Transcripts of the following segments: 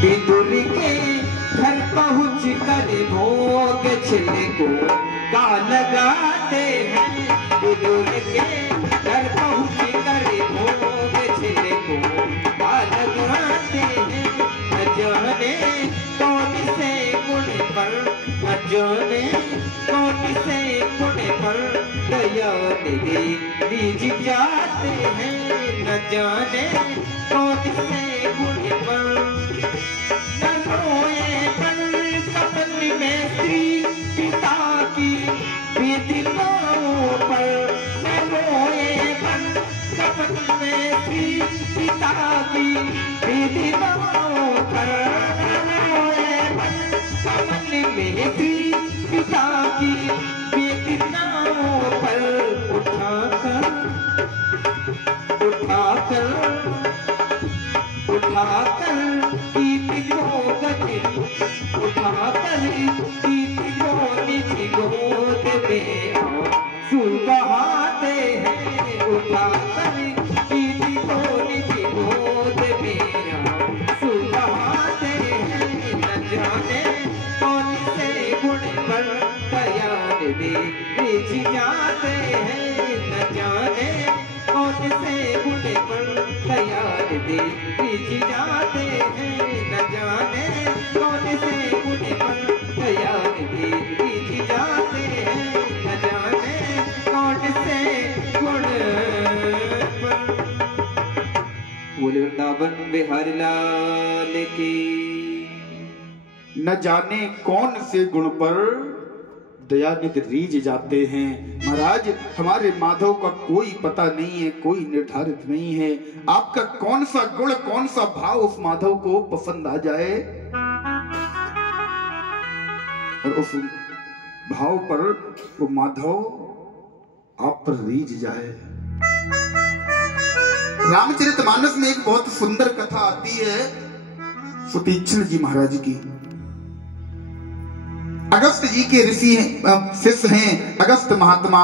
विदुर के घर पहुँच कर भोग छिलको का लगाते हैं। विदुर के घर पहुँच कर भोग छिलको का लगाते हैं। न जाने कौन से गुण पर, न जाने कौन से गुण पर दया निधि रीझ जाते हैं। न जाने कौन से गुण पर, न रोए पर कमल में श्री पिता की वेदनाओं पर। न रोए पर कमल में श्री पिता की वेदनाओं पर। न रोए पर कमल में श्री पिता की वेदनाओं पर। उठाकर कीर्ति को गति, उठाकर कीर्ति को निज गोद में आंसू बहाते हैं। उठाकर कीर्ति को निज गोद में आंसू बहाते हैं। न जाने कौन से गुण पर दया निधि रीझ जाते हैं। न जाने कौन से गुण पर दया निधि रीझ जाते हैं। न जाने कौन से गुण पर दया निधि रीझ जाते हैं। न जाने कौन से गुण पर। बोले वृंदावन बिहारी लाल की। न जाने कौन से गुण पर दयानिधि रीझ जाते हैं। महाराज, हमारे माधव का कोई पता नहीं है, कोई निर्धारित नहीं है। आपका कौन सा गुण, कौन सा भाव उस माधव को पसंद आ जाए और उस भाव पर वो माधव आप पर रीझ जाए। रामचरितमानस में एक बहुत सुंदर कथा आती है सुतीक्षण जी महाराज की। अगस्त जी के ऋषि शिष्य हैं अगस्त महात्मा।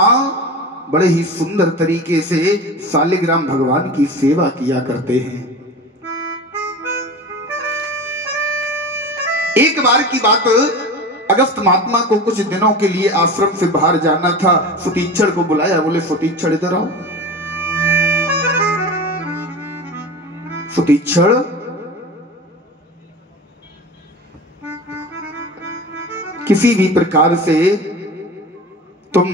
बड़े ही सुंदर तरीके से शालिग्राम भगवान की सेवा किया करते हैं। एक बार की बात, अगस्त महात्मा को कुछ दिनों के लिए आश्रम से बाहर जाना था। सुतीक्षण को बुलाया, बोले सुतीक्षण इधर आओ। सुतीक्षण किसी भी प्रकार से तुम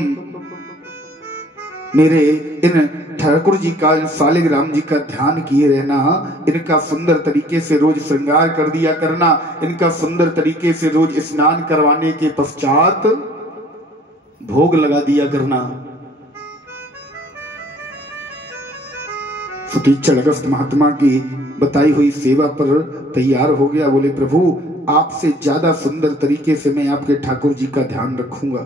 मेरे इन ठाकुर जी का, इन शालिग्राम जी का ध्यान किए रहना। इनका सुंदर तरीके से रोज श्रृंगार कर दिया करना। इनका सुंदर तरीके से रोज स्नान करवाने के पश्चात भोग लगा दिया करना। सुतीक्षण अगस्त महात्मा की बताई हुई सेवा पर तैयार हो गया। बोले प्रभु, आपसे ज्यादा सुंदर तरीके से मैं आपके ठाकुर जी का ध्यान रखूंगा।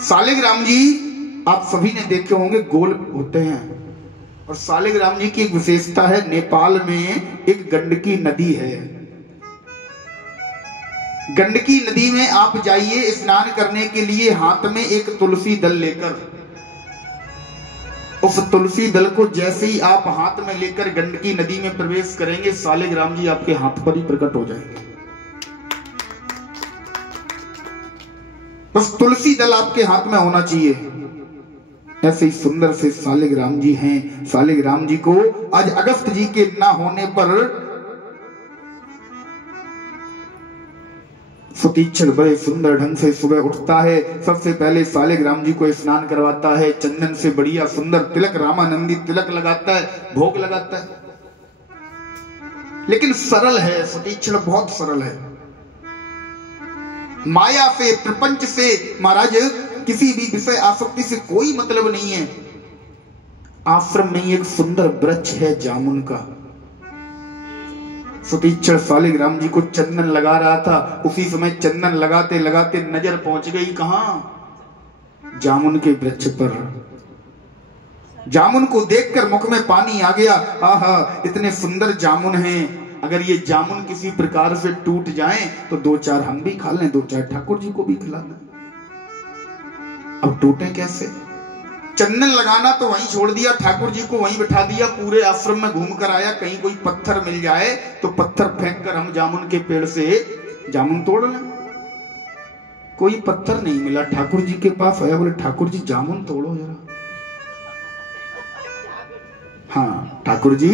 शालिग्राम जी आप सभी ने देखे होंगे, गोल होते हैं। और शालिग्राम जी की एक विशेषता है, नेपाल में एक गंडकी नदी है। गंडकी नदी में आप जाइए स्नान करने के लिए, हाथ में एक तुलसी दल लेकर, उस तुलसी दल को जैसे ही आप हाथ में लेकर गंडकी नदी में प्रवेश करेंगे, शालिग्राम जी आपके हाथ पर ही प्रकट हो जाएंगे। बस तुलसी दल आपके हाथ में होना चाहिए। ऐसे ही सुंदर से शालिग्राम जी हैं। शालिग्राम जी को आज अगस्त जी के ना होने पर सुतीक्षण बड़े सुंदर ढंग से सुबह उठता है। सबसे पहले शालिग्राम जी को स्नान करवाता है, चंदन से बढ़िया सुंदर तिलक, रामानंदी तिलक लगाता है, भोग लगाता है। लेकिन सरल है सुतीक्षण, बहुत सरल है। माया से, प्रपंच से महाराज किसी भी विषय आसक्ति से कोई मतलब नहीं है। आश्रम में एक सुंदर वृक्ष है जामुन का। सुतीक्षण शालिग्राम जी को चंदन लगा रहा था। उसी समय चंदन लगाते लगाते नजर पहुंच गई कहां? जामुन के वृक्ष पर। जामुन को देखकर मुख में पानी आ गया। आहा, इतने सुंदर जामुन हैं। अगर ये जामुन किसी प्रकार से टूट जाएं तो दो चार हम भी खा लें, दो चार ठाकुर जी को भी खिला लें। अब टूटे कैसे? चंदन लगाना तो वहीं छोड़ दिया, ठाकुर जी को वहीं बिठा दिया, पूरे आश्रम में घूम कर आया कहीं कोई पत्थर मिल जाए तो पत्थर फेंक कर हम जामुन के पेड़ से जामुन तोड़ लें। कोई पत्थर नहीं मिला, ठाकुर जी के पास आया, बोले ठाकुर जी जामुन तोड़ो जरा। हाँ ठाकुर जी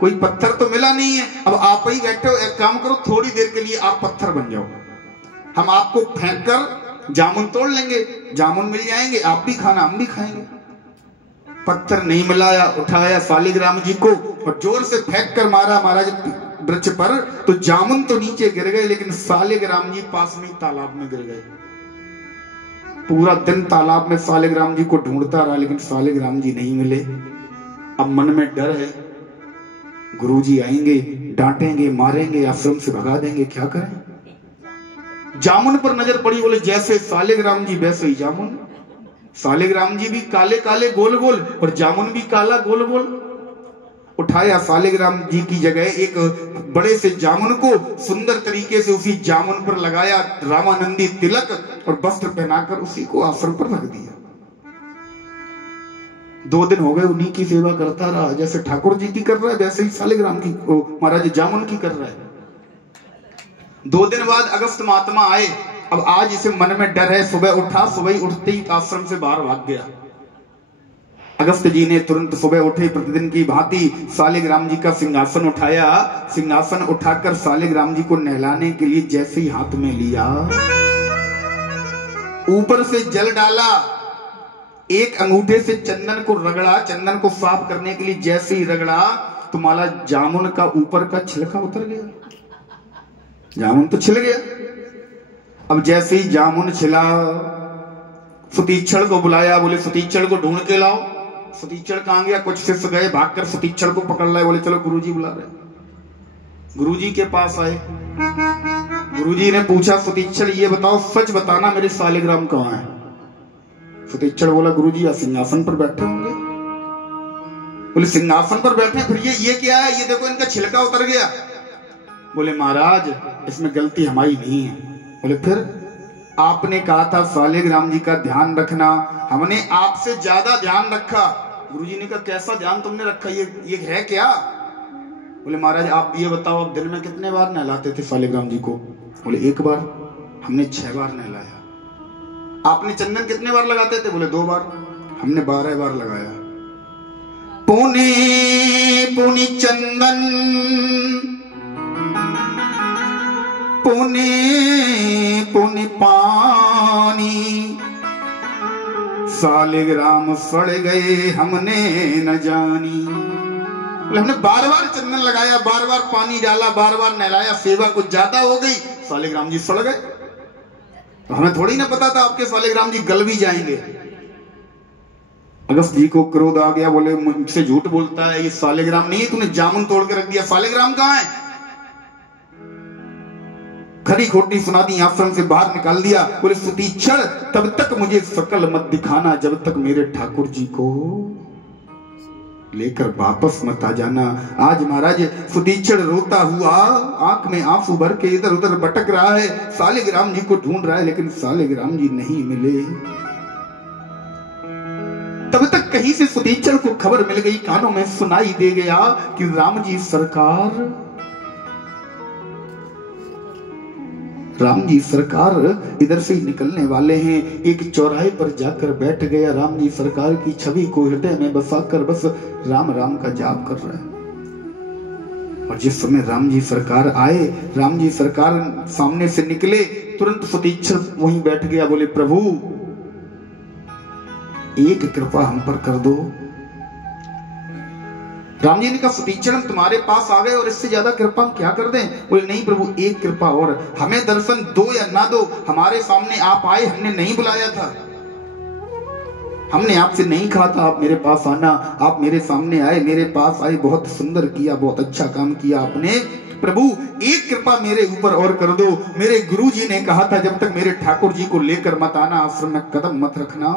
कोई पत्थर तो मिला नहीं है, अब आप ही बैठे हो, एक काम करो थोड़ी देर के लिए आप पत्थर बन जाओ, हम आपको फेंक कर जामुन तोड़ लेंगे, जामुन मिल जाएंगे, आप भी खाना हम भी खाएंगे। पत्थर नहीं मिलाया, उठाया सालिग्राम जी को और जोर से फेंक कर मारा महाराज वृक्ष पर, तो जामुन तो नीचे गिर गए लेकिन सालिग्राम जी पास में तालाब में गिर गए। पूरा दिन तालाब में सालिग्राम जी को ढूंढता रहा लेकिन सालिग्राम जी नहीं मिले। अब मन में डर है, गुरुजी आएंगे, डांटेंगे, मारेंगे, आश्रम से भगा देंगे, क्या करें। जामुन पर नजर पड़ी, बोले जैसे सालिग्राम जी वैसे ही जामुन। सालिग्राम जी भी काले काले गोल गोल और जामुन भी काला गोल गोल। उठाया सालिग्राम जी की जगह एक बड़े से जामुन को सुंदर तरीके से उसी जामुन पर लगाया रामानंदी तिलक और वस्त्र पहनाकर उसी को आश्रम पर रख दिया। 2 दिन हो गए उन्हीं की सेवा करता रहा, जैसे ठाकुर जी की कर रहा है वैसे ही सालिग्राम की महाराज जामुन की कर रहा है। 2 दिन बाद अगस्त महात्मा आए। अब आज इसे मन में डर है, सुबह उठा, सुबह उठते ही आश्रम से बाहर भाग गया। अगस्त जी ने तुरंत सुबह उठे प्रतिदिन की भांति सालिग्राम जी का सिंहासन उठाया, सिंहासन उठाकर सालिग्राम जी को नहलाने के लिए जैसे ही हाथ में लिया, ऊपर से जल डाला, एक अंगूठे से चंदन को रगड़ा, चंदन को साफ करने के लिए जैसे ही रगड़ा तो माला जामुन का ऊपर का छिलका उतर गया, जामुन तो छिल गया। अब जैसे ही जामुन छिला, सुतीक्षण को बुलाया, बोले सुतीक्षण को ढूंढ के लाओ। सुतीक्षण कहां गया? कुछ शिष्य गए भागकर सुतीक्षण को पकड़ लाए, बोले चलो गुरुजी बुला रहे। गुरुजी के पास आए, गुरुजी ने पूछा सुतीक्षण ये बताओ, सच बताना मेरे सालिग्राम कहां है? सुतीक्षण बोला गुरुजी या सिंहासन पर बैठे होंगे। बोले सिंहासन पर बैठे, फिर ये क्या है? ये देखो इनका छिलका उतर गया। बोले महाराज इसमें गलती हमारी नहीं है। बोले फिर? आपने कहा था सालिग्राम जी का ध्यान रखना, हमने आपसे ज्यादा ध्यान रखा। गुरुजी ने कहा कैसा ध्यान तुमने रखा, ये है क्या? बोले महाराज आप ये बताओ, आप दिन में कितने बार नहलाते थे सालिग्राम जी को? बोले 1 बार। हमने 6 बार नहलाया। आपने चंदन कितने बार लगाते थे? बोले 2 बार। हमने 12 बार लगाया। पुणे पुनि चंदन, पुणे पुनि पानी, सालिग्राम सड़ गए हमने न जानी। हमने 12 बार चंदन लगाया, 12 बार पानी डाला, 12 बार नहलाया, सेवा कुछ ज्यादा हो गई, सालिग्राम जी सड़ गए। तो हमें थोड़ी ना पता था आपके सालिग्राम जी गल भी जाएंगे। अगस्त जी को क्रोध आ गया, बोले मुझसे झूठ बोलता है, ये सालिग्राम नहीं है, तूने जामुन तोड़ के रख दिया, सालिग्राम कहां है? खरी खोटी सुना दी, आश्रम से बाहर निकाल दिया। बोले सुतीक्षण तब तक मुझे शकल मत दिखाना जब तक मेरे ठाकुर जी को लेकर वापस मत आ जाना। आज महाराज सुतीक्षण रोता हुआ आंख में आंसू भर के इधर उधर भटक रहा है, सालिग्राम जी को ढूंढ रहा है लेकिन सालिग्राम जी नहीं मिले। तब तक कहीं से सुतीक्षण को खबर मिल गई, कानों में सुनाई दे गया कि राम जी सरकार इधर से ही निकलने वाले हैं। एक चौराहे पर जाकर बैठ गया, राम जी सरकार की छवि को हृदय में बसाकर बस राम राम का जाप कर रहा है। और जिस समय राम जी सरकार आए, राम जी सरकार सामने से निकले, तुरंत सुतीक्षण वहीं बैठ गया। बोले प्रभु एक कृपा हम पर कर दो। राम जी ने कहा सुतीक्षण तुम्हारे पास आ गए और इससे ज्यादा कृपा हम क्या कर दें? बोले नहीं प्रभु एक कृपा और, हमें दर्शन दो या ना दो, हमारे सामने आप आए, हमने नहीं बुलाया था, हमने आपसे नहीं कहा था आप मेरे पास आना, आप मेरे सामने आए, मेरे पास आए, बहुत सुंदर किया, बहुत अच्छा काम किया आपने। प्रभु एक कृपा मेरे ऊपर और कर दो। मेरे गुरु जी ने कहा था जब तक मेरे ठाकुर जी को लेकर मत आना, आश्रम में कदम मत रखना,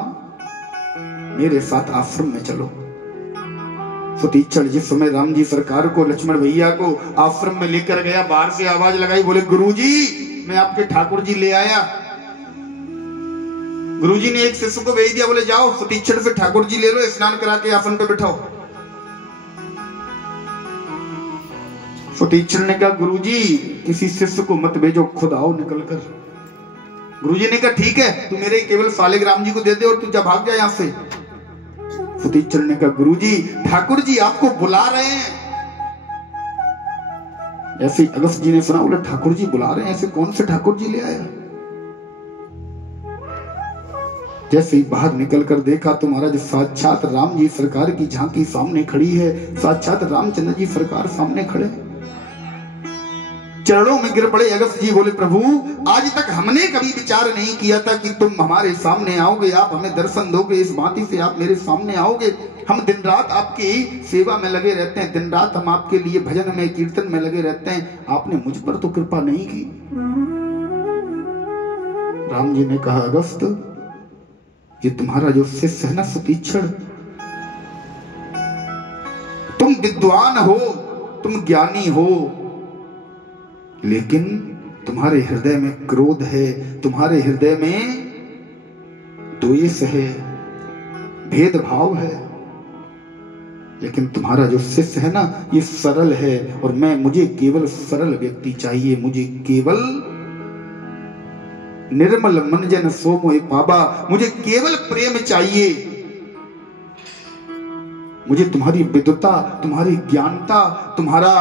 मेरे साथ आश्रम में चलो। सुतीक्षण जिस समय राम जी सरकार को, लक्ष्मण भैया को आश्रम में लेकर गया, बाहर से आवाज लगाई, बोले गुरुजी मैं आपके ठाकुर जी ले आया। गुरुजी ने एक शिष्य को भेज दिया, बोले जाओ सुतीक्षण से ठाकुर जी ले लो, स्नान करा के आसन पे बिठाओ। सुतीक्षण ने कहा गुरुजी किसी शिष्य को मत भेजो, खुद आओ निकल कर। गुरुजी ने कहा ठीक है, तू मेरे केवल सालिग्राम जी को दे दे और तू जा भाग जा यहां से। सुतीक्षण ने कहा गुरुजी ठाकुर जी आपको बुला रहे हैं। ऐसे ही अगस्त जी ने सुना, बोले ठाकुर जी बुला रहे हैं, ऐसे कौन से ठाकुर जी ले आया। जैसे ही बाहर निकल कर देखा तो महाराज साक्षात राम जी सरकार की झांकी सामने खड़ी है, साक्षात रामचंद्र जी सरकार सामने खड़े। चरणों में गिर पड़े अगस्त जी, बोले प्रभु आज तक हमने कभी विचार नहीं किया था कि तुम हमारे सामने आओगे, आप हमें दर्शन दोगे, इस भांति से आप मेरे सामने आओगे। हम दिन रात आपकी सेवा में लगे रहते हैं, दिन रात हम आपके लिए भजन में कीर्तन में लगे रहते हैं, आपने मुझ पर तो कृपा नहीं की। राम जी ने कहा अगस्त ये तुम्हारा जो शिष्य है ना सुतीक्षण, तुम विद्वान हो, तुम ज्ञानी हो, लेकिन तुम्हारे हृदय में क्रोध है, तुम्हारे हृदय में द्वेष है, भेदभाव है। लेकिन तुम्हारा जो शिष्य है ना ये सरल है, और मुझे केवल सरल व्यक्ति चाहिए, मुझे केवल निर्मल मन जन सो मोहि पाबा, मुझे केवल प्रेम चाहिए। मुझे तुम्हारी विद्वता, तुम्हारी ज्ञानता, तुम्हारा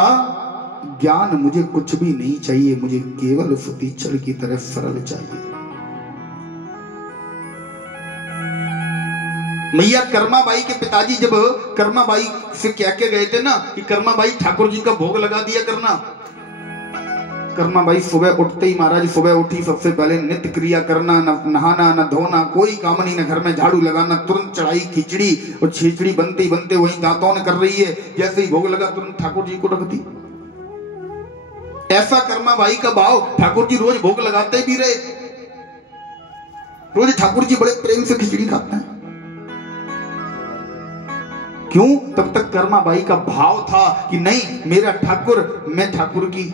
ज्ञान मुझे कुछ भी नहीं चाहिए, मुझे केवल सुतीक्षण की तरह सरल चाहिए। मैया कर्माबाई के पिताजी जब कर्माबाई से क्या क्या गए थे ना कि कर्माबाई ठाकुर जी का भोग लगा दिया करना। कर्माबाई सुबह उठते ही, महाराज सुबह उठी सबसे पहले नित्य क्रिया करना, न नहाना न धोना, कोई काम नहीं, न घर में झाड़ू लगाना, तुरंत चढ़ाई खिचड़ी, और खिचड़ी बनते बनते वही दांतों ने कर रही है, जैसे ही भोग लगा तुरंत ठाकुर जी को रख दी। ऐसा कर्माबाई का भाव, ठाकुर जी रोज भोग लगाते भी रहे, रोज ठाकुर जी बड़े प्रेम से खिचड़ी खाते हैं। क्यों? तब तक कर्माबाई का भाव था कि नहीं मेरा ठाकुर, मैं ठाकुर की।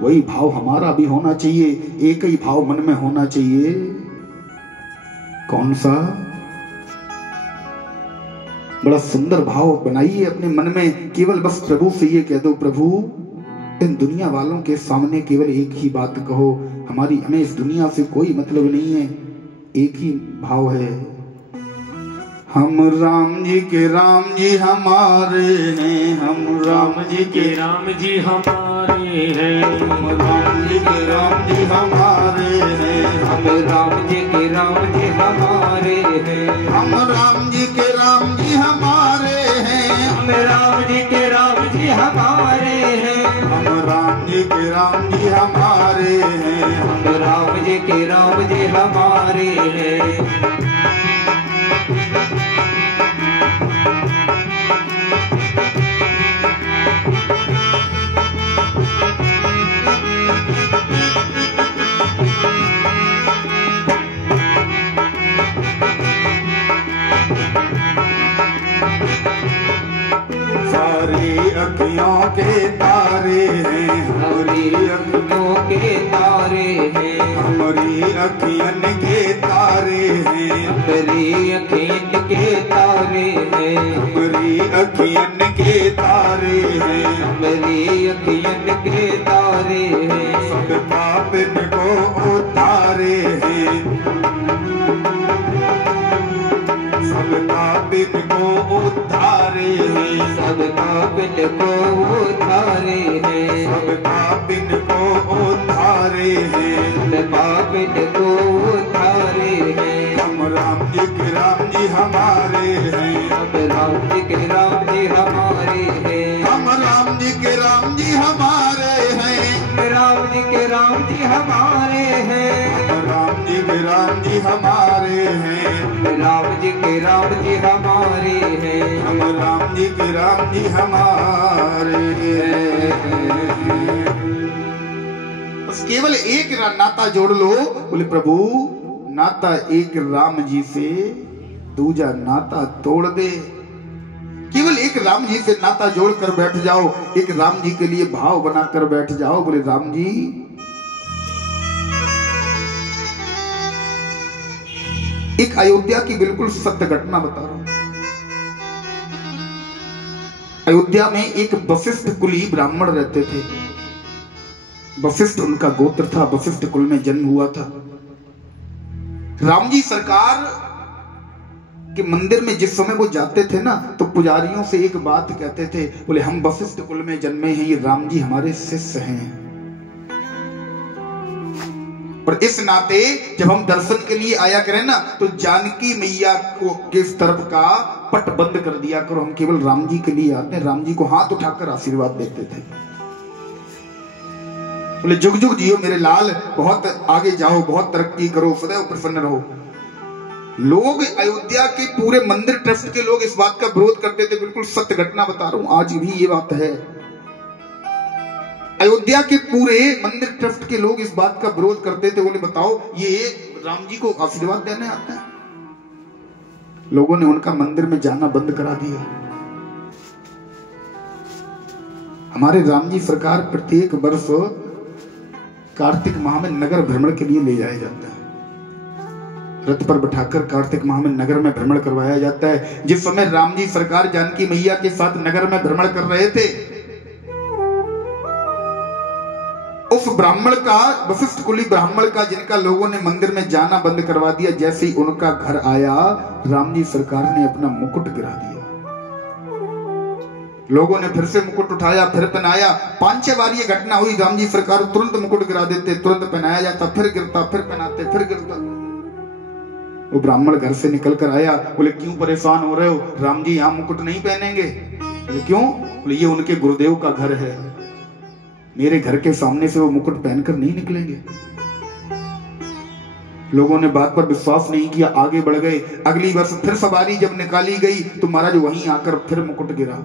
वही भाव हमारा भी होना चाहिए, एक ही भाव मन में होना चाहिए। कौन सा? बड़ा सुंदर भाव बनाइए अपने मन में, केवल बस प्रभु से ये कह दो, प्रभु इन दुनिया वालों के सामने केवल एक ही बात कहो, हमें इस दुनिया से कोई मतलब नहीं है, एक ही भाव है, हम राम जी के राम जी हमारे हैं, हम राम जी के राम जी हमारे हैं, हम राम जी के राम जी हमारे हैं, हम राम जी के राम जी हमारे हैं, हम राम जी के राम जी हमारे हैं, हम राम जी के राम जी हमारे हैं, हम राम जी के राम जी हमारे हैं, हम राम जी के राम जी हमारे हैं। अखियों के तारे हैं, हमारी अखियों के तारे हैं, हमारी अखियन के तारे हैं, हमारी अखियन के तारे हैं, हमारी अखियन के तारे हैं, हमारी अखियन के तारे हैं, सब पापिन को उतारे हैं, सब पापिन को उतारे हैं, सब पापिन को उतारे हैं, सब पापिन को उतारे हैं, सब पापिन को उतारे हैं। हम राम जी के राम जी हमारे हैं, हम राम जी के राम जी हमारे हैं, हम राम जी के राम जी हमारे हैं, राम जी के राम जी हमारे हैं, हम राम जी के राम जी हमारे हैं, राम जी के राम जी हमारे हैं, हम राम जी के राम जी हमारे हैं। बस केवल एक नाता जोड़ लो, बोले प्रभु नाता एक राम जी से, दूजा नाता तोड़ दे। केवल एक राम जी से नाता जोड़ कर बैठ जाओ, एक राम जी के लिए भाव बना कर बैठ जाओ, बोले राम जी एक अयोध्या की बिल्कुल सत्य घटना बता रहा हूं। अयोध्या में एक वशिष्ठ कुली ब्राह्मण रहते थे। वशिष्ठ उनका गोत्र था, वशिष्ठ कुल में जन्म हुआ था। राम जी सरकार के मंदिर में जिस समय वो जाते थे ना, तो पुजारियों से एक बात कहते थे, बोले हम वशिष्ठ कुल में जन्मे हैं, ये राम जी हमारे शिष्य हैं, और इस नाते जब हम दर्शन के लिए आया करें ना, तो जानकी मैया को किस तरफ का पट बंद कर दिया करो, हम केवल राम जी के लिए आते हैं। राम जी को हाथ उठाकर आशीर्वाद देते थे। बोले जुग जुग जियो मेरे लाल, बहुत आगे जाओ, बहुत तरक्की करो, सदैव प्रसन्न रहो। लोग अयोध्या के पूरे मंदिर ट्रस्ट के लोग इस बात का विरोध करते थे। बिल्कुल सत्य घटना बता रहा हूं, आज भी ये बात है। अयोध्या के पूरे मंदिर ट्रस्ट के लोग इस बात का विरोध करते थे। बोले बताओ, ये राम जी को आशीर्वाद देने आते हैं। लोगों ने उनका मंदिर में जाना बंद करा दिया। हमारे राम जी सरकार प्रत्येक वर्ष कार्तिक माह में नगर भ्रमण के लिए ले जाया जाता है। रथ पर बिठाकर कार्तिक माह में नगर में भ्रमण करवाया जाता है। जिस समय राम जी सरकार जानकी मैया के साथ नगर में भ्रमण कर रहे थे, उस ब्राह्मण का, वशिष्ठ कुली ब्राह्मण का, जिनका लोगों ने मंदिर में जाना बंद करवा दिया, जैसे ही उनका घर आया, राम जी सरकार ने अपना मुकुट गिरा दिया। लोगों ने फिर से मुकुट उठाया, फिर पहनाया। 5-6 बार ये घटना हुई। राम जी सरकार तुरंत मुकुट गिरा देते, तुरंत पहनाया जाता, फिर गिरता, फिर पहनाते, फिर गिरता। वो ब्राह्मण घर से निकल कर आया। बोले क्यों परेशान हो रहे हो, राम जी यहाँ मुकुट नहीं पहनेंगे? बोले क्यों? बोले ये उनके गुरुदेव का घर है, मेरे घर के सामने से वो मुकुट पहनकर नहीं निकलेंगे। लोगों ने बात पर विश्वास नहीं किया, आगे बढ़ गए। अगली वर्ष फिर सवारी जब निकाली गई, तो महाराज वहीं आकर फिर मुकुट गिरा।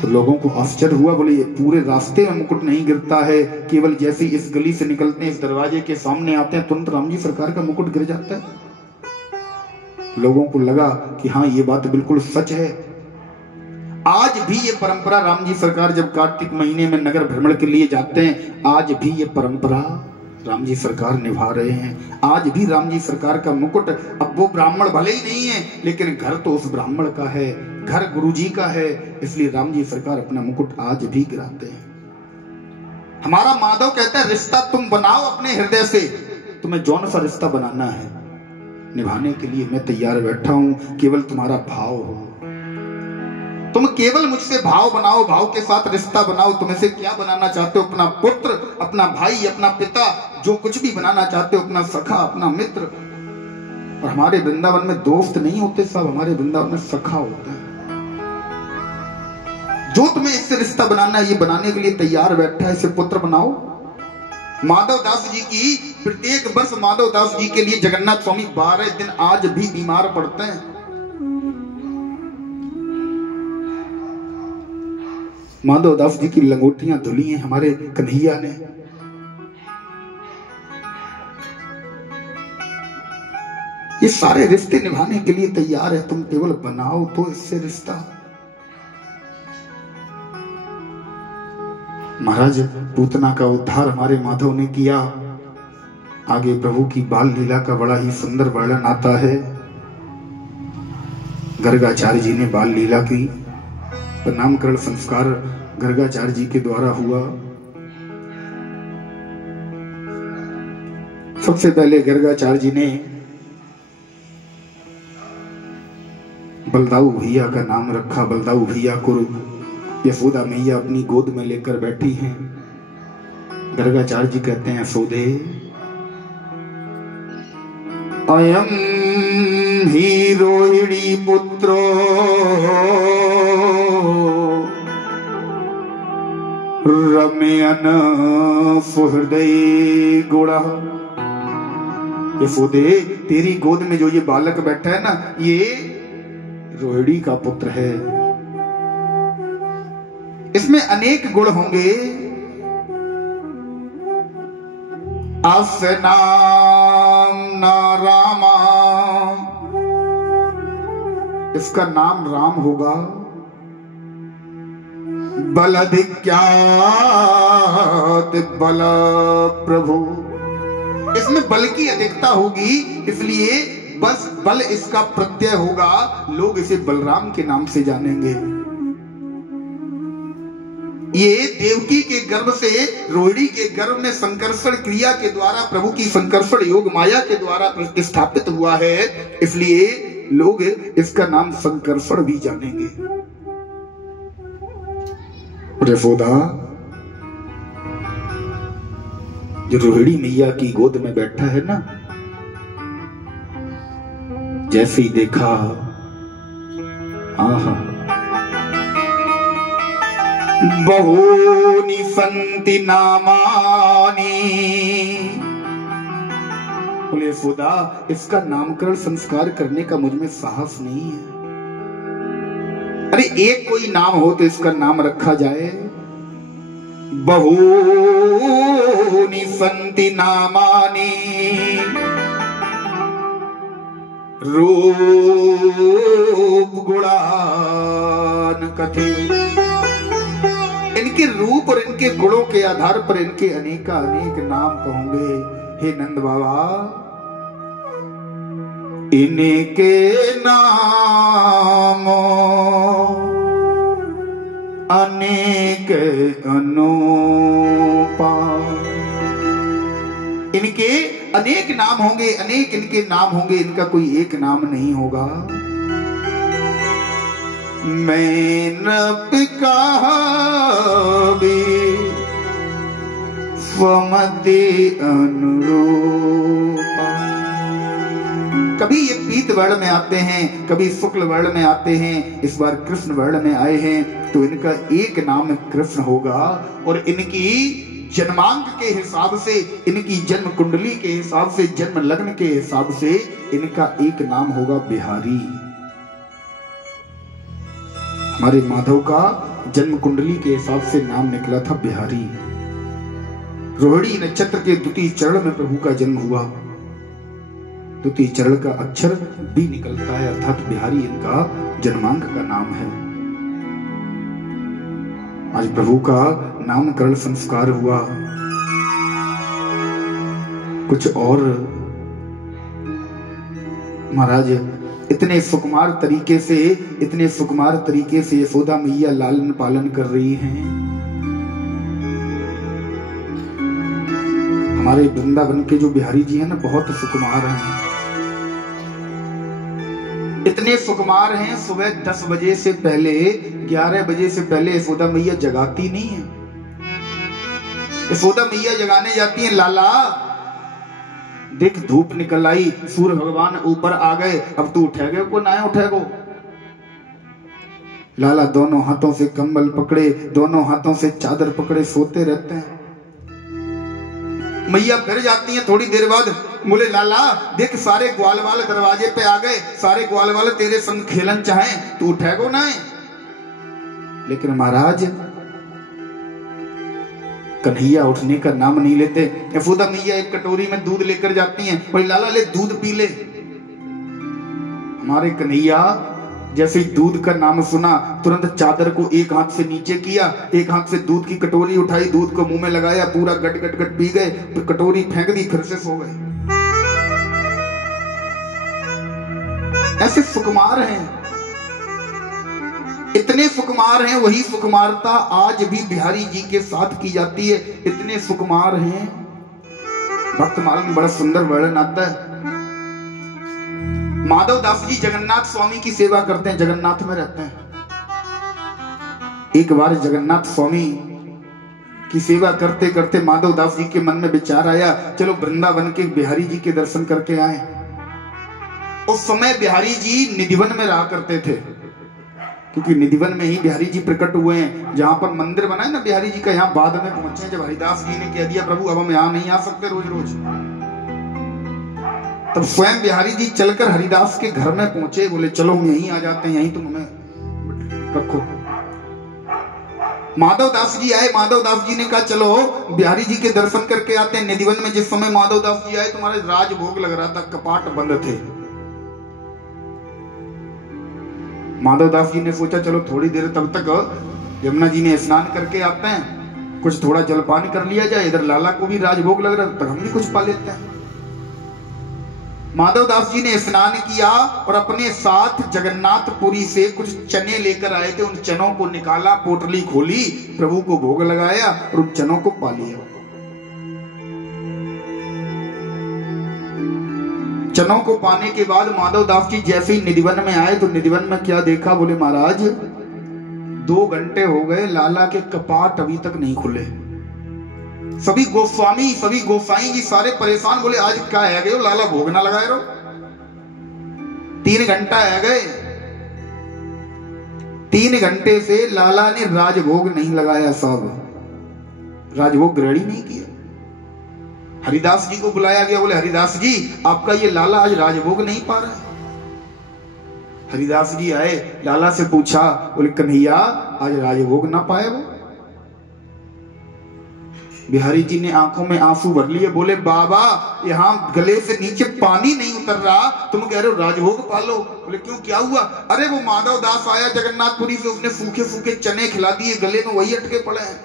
तो लोगों को आश्चर्य हुआ। बोले ये पूरे रास्ते में मुकुट नहीं गिरता है, केवल जैसे इस गली से निकलते हैं, इस दरवाजे के सामने आते हैं, तुरंत राम जी सरकार का मुकुट गिर जाता है। लोगों को लगा कि हाँ, ये बात बिल्कुल सच है। आज भी ये परंपरा, राम जी सरकार जब कार्तिक महीने में नगर भ्रमण के लिए जाते हैं, आज भी ये परंपरा राम जी सरकार निभा रहे हैं। आज भी राम जी सरकार का मुकुट, अब वो ब्राह्मण भले ही नहीं है, लेकिन घर तो उस ब्राह्मण का है, घर गुरु जी का है, इसलिए राम जी सरकार अपना मुकुट आज भी गिराते हैं। हमारा माधव कहता है, रिश्ता तुम बनाओ अपने हृदय से, तुम्हें जौन सा रिश्ता बनाना है, निभाने के लिए मैं तैयार बैठा हूं, केवल तुम्हारा भाव हो। तुम केवल मुझसे भाव बनाओ, भाव के साथ रिश्ता बनाओ। तुम इसे क्या बनाना चाहते हो? अपना पुत्र, अपना भाई, अपना पिता, जो कुछ भी बनाना चाहते हो, अपना सखा, अपना मित्र। और हमारे वृंदावन में दोस्त नहीं होते साहब, हमारे वृंदावन में सखा होता है। जो तुम्हें इससे रिश्ता बनाना है, ये बनाने के लिए तैयार बैठा है, इसे पुत्र बनाओ। माधव दास जी की प्रत्येक वर्ष माधव दास जी के लिए जगन्नाथ स्वामी 12 दिन आज भी बीमार पड़ते हैं। माधव दास जी की लंगोटियां धुली हैं हमारे कन्हैया ने। ये सारे रिश्ते निभाने के लिए तैयार है, तुम केवल बनाओ तो इससे रिश्ता। महाराज, पूतना का उद्धार हमारे माधव ने किया। आगे प्रभु की बाल लीला का बड़ा ही सुंदर वर्णन आता है। गर्गाचार्य जी ने बाल लीला की, नामकरण संस्कार गर्गाचार्य जी के द्वारा हुआ। सबसे पहले गर्गाचार्य जी ने बलदाऊ भैया का नाम रखा। बलदाऊ भैया को यशोदा मैया अपनी गोद में लेकर बैठी हैं। गर्गाचार्य जी कहते हैं, यशोदे अयम ही रोहिणी पुत्रो रमयन सुहृदय गुणा। यशोदे, तेरी गोद में जो ये बालक बैठा है ना, ये रोहिणी का पुत्र है। इसमें अनेक गुण होंगे। अस्य नाम न रामा, इसका नाम राम होगा। बलधिक्यात बल प्रभु, इसमें बल की अधिकता होगी, इसलिए बस बल इसका प्रत्यय होगा, लोग इसे बलराम के नाम से जानेंगे। ये देवकी के गर्भ से रोहिणी के गर्भ में संकर्षण क्रिया के द्वारा प्रभु की संकर्षण योग माया के द्वारा प्रतिष्ठापित हुआ है, इसलिए लोग इसका नाम संकर्षण भी जानेंगे। यशोदा जो रोहिणी मैया की गोद में बैठा है ना, जैसे ही देखा, आहा, बहूनि सन्ति नामानि, बोले यशोदा इसका नामकरण संस्कार करने का मुझ में साहस नहीं है। अरे एक कोई नाम हो तो इसका नाम रखा जाए। बहूनि सन्ति नामानि रूप गुणान कथे, इनके रूप और इनके गुणों के आधार पर इनके अनेक नाम कहूंगे। हे नंद बाबा, इनके नामों अनेक अनुपा, इनके अनेक नाम होंगे, अनेक इनके नाम होंगे, इनका कोई एक नाम नहीं होगा। मैं स्वमति अनुरूपा, कभी ये पीत वर्ण में आते हैं, कभी शुक्ल वर्ण में आते हैं, इस बार कृष्ण वर्ण में आए हैं, तो इनका एक नाम कृष्ण होगा। और इनकी जन्मांक के हिसाब से, इनकी जन्म कुंडली के हिसाब से, जन्म लग्न के हिसाब से इनका एक नाम होगा बिहारी। हमारे माधव का जन्म कुंडली के हिसाब से नाम निकला था बिहारी। रोहिणी नक्षत्र के द्वितीय चरण में प्रभु का जन्म हुआ। द्वितीय चरण का अक्षर बी निकलता है, अर्थात बिहारी इनका जन्मांक का नाम है। आज प्रभु का नामकरण संस्कार हुआ। कुछ और महाराज इतने सुकुमार तरीके से यशोदा मैया लालन पालन कर रही हैं। हमारे वृंदावन के जो बिहारी जी हैं ना, बहुत सुकुमार हैं, इतने सुकुमार हैं। सुबह 10 बजे से पहले, 11 बजे से पहले यशोदा मैया जगाती नहीं है। यशोदा मैया जगाने जाती है, लाला देख धूप निकल आई, सूर्य भगवान ऊपर आ गए, अब तू उठेगे को ना उठेगो। लाला दोनों हाथों से कंबल पकड़े, दोनों हाथों से चादर पकड़े सोते रहते हैं। मैया फिर जाती हैं थोड़ी देर बाद, बोले लाला देख सारे ग्वालवाल दरवाजे पे आ गए, सारे ग्वालवाल तेरे संग खेलन चाहें, तू उठेगो ना। लेकिन महाराज कन्हैया उठने का नाम नहीं लेते। यशोदा मैया एक कटोरी में दूध लेकर जाती हैं, बोले लाला ले दूध पी ले। हमारे कन्हैया जैसे ही दूध का नाम सुना, तुरंत चादर को एक हाथ से नीचे किया, एक हाथ से दूध की कटोरी उठाई, दूध को मुंह में लगाया, पूरा गट गट गट पी गए, फिर कटोरी फेंक दी, फिर से सो गए। ऐसे सुकुमार हैं, इतने सुकुमार हैं। वही सुकुमारता आज भी बिहारी जी के साथ की जाती है। इतने सुकुमार हैं। भक्तमाला में बड़ा सुंदर वर्णन आता है। माधव दास जी जगन्नाथ स्वामी की सेवा करते हैं, जगन्नाथ में रहते हैं। एक बार जगन्नाथ स्वामी की सेवा करते करते माधव दास जी के मन में विचार आया, चलो वृंदावन के बिहारी जी के दर्शन करके आए। उस समय बिहारी जी निधिवन में रहा करते थे, क्योंकि निधिवन में ही बिहारी जी प्रकट हुए हैं। जहां पर मंदिर बना है ना बिहारी जी का, यहाँ बाद में पहुंचे जब हरिदास जी ने कह दिया प्रभु अब हम यहाँ नहीं आ सकते रोज रोज, तब स्वयं बिहारी जी चलकर हरिदास के घर में पहुंचे। बोले चलो हम यहीं आ जाते हैं, यहीं तुम हमें रखो। माधव दास जी आए, माधव दास जी ने कहा चलो बिहारी जी के दर्शन करके आते हैं। निधिवन में जिस समय माधव दास जी आए तुम्हारे राजभोग लग रहा था, कपाट बंद थे। माधव दास जी ने सोचा चलो थोड़ी देर तब तक यमुना जी ने स्नान करके आते हैं, कुछ थोड़ा जलपान कर लिया जाए, इधर लाला को भी राजभोग लग रहा था, तब हम भी कुछ पा लेते हैं। माधवदास जी ने स्नान किया और अपने साथ जगन्नाथपुरी से कुछ चने लेकर आए थे। उन चनों को निकाला, पोटली खोली, प्रभु को भोग लगाया और उन चनों को पा लिया। चनों को पाने के बाद माधवदास जी जैसे ही निधिवन में आए तो निधिवन में क्या देखा? बोले महाराज 2 घंटे हो गए, लाला के कपाट अभी तक नहीं खुले। सभी गोस्वामी, सभी गोसाई जी सारे परेशान। बोले आज क्या है गए, लाला भोग ना लगाए रहो। 3 घंटा है गए, 3 घंटे से लाला ने राजभोग नहीं लगाया। साहब राजभोग ग्रहण ही नहीं किया। हरिदास जी को बुलाया गया। बोले हरिदास जी आपका ये लाला आज राजभोग नहीं पा रहा है। हरिदास जी आए, लाला से पूछा, बोले कन्हैया आज राजभोग ना पाए वो? बिहारी जी ने आंखों में आंसू भर लिए। बोले बाबा यहां गले से नीचे पानी नहीं उतर रहा, तुम कह रहे हो राजभोग पालो। बोले क्यों, क्या हुआ? अरे वो माधवदास आया जगन्नाथपुरी से, उसने सूखे सूखे चने खिला दिए, गले में वही अटके पड़े हैं।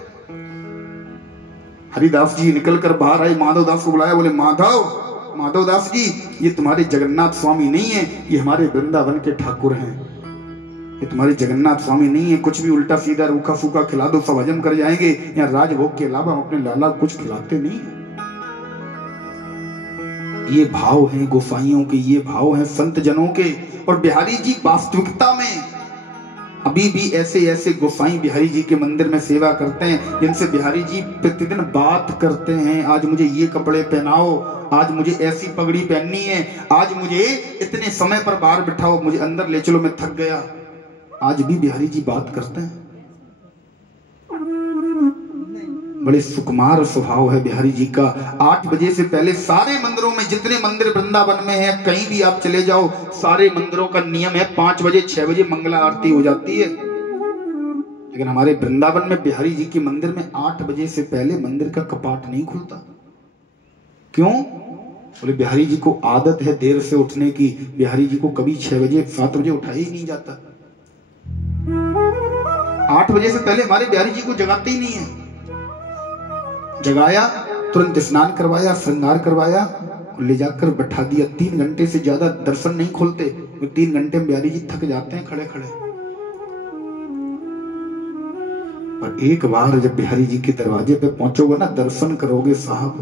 हरिदास जी निकल कर बाहर आए, माधवदास को बुलाया। बोले माधवदास जी ये तुम्हारे जगन्नाथ स्वामी नहीं है, ये हमारे वृंदावन के ठाकुर हैं। ये तुम्हारे जगन्नाथ स्वामी नहीं है, कुछ भी उल्टा सीधा रूखा सूखा खिला दो सब हजम कर जाएंगे। यहाँ राजभोग के अलावा हम अपने लाला कुछ खिलाते नहीं। ये भाव हैं गोसाइयों के, ये भाव हैं संत जनों के। और बिहारी जी वास्तविकता में अभी भी ऐसे ऐसे गोसाई बिहारी जी के मंदिर में सेवा करते हैं जिनसे बिहारी जी प्रतिदिन बात करते हैं। आज मुझे ये कपड़े पहनाओ, आज मुझे ऐसी पगड़ी पहननी है, आज मुझे इतने समय पर बाहर बिठाओ, मुझे अंदर ले चलो, मैं थक गया। आज भी बिहारी जी बात करते हैं। बड़े सुकुमार स्वभाव है बिहारी जी का। 8 बजे से पहले सारे मंदिरों में, जितने मंदिर वृंदावन में है, कहीं भी आप चले जाओ, सारे मंदिरों का नियम है 5 बजे 6 बजे मंगला आरती हो जाती है। लेकिन हमारे वृंदावन में बिहारी जी के मंदिर में 8 बजे से पहले मंदिर का कपाट नहीं खुलता। क्यों? बोले बिहारी जी को आदत है देर से उठने की। बिहारी जी को कभी 6 बजे 7 बजे उठाया ही नहीं जाता। 8 बजे से पहले हमारे बिहारी जी को जगाते ही नहीं है। जगाया, तुरंत स्नान करवाया, श्रृंगार करवाया, ले जाकर बैठा दिया। 3 घंटे से ज्यादा दर्शन नहीं खोलते। 3 घंटे में बिहारी जी थक जाते हैं खड़े खड़े। और एक बार जब बिहारी जी के दरवाजे पे पहुंचोगे ना, दर्शन करोगे साहब,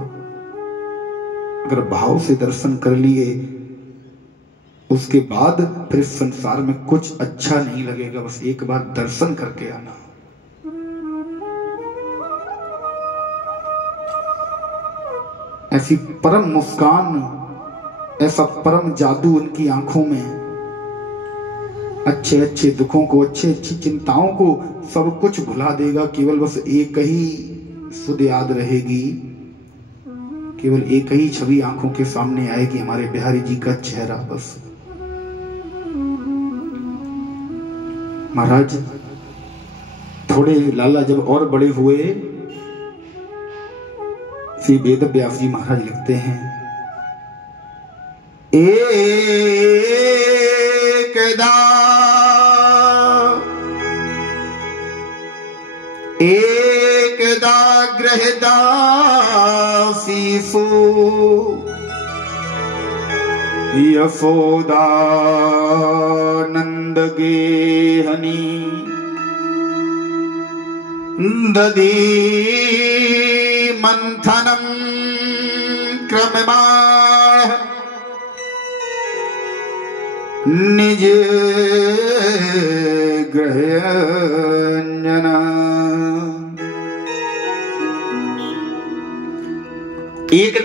अगर भाव से दर्शन कर लिए उसके बाद फिर इस संसार में कुछ अच्छा नहीं लगेगा। बस एक बार दर्शन करके आना। ऐसी परम मुस्कान, ऐसा परम जादू उनकी आंखों में। अच्छे अच्छे दुखों को, अच्छी अच्छी चिंताओं को सब कुछ भुला देगा। केवल बस एक ही सुध याद रहेगी, केवल एक ही छवि आंखों के सामने आएगी, हमारे बिहारी जी का चेहरा। बस महाराज थोड़े लाला जब और बड़े हुए, श्री वेद व्यास जी महाराज लिखते हैं, एकदा गृहदासी सो यशोदा नंद गेहनी दधी मंथनम क्रममाण निज गृहंजना। एक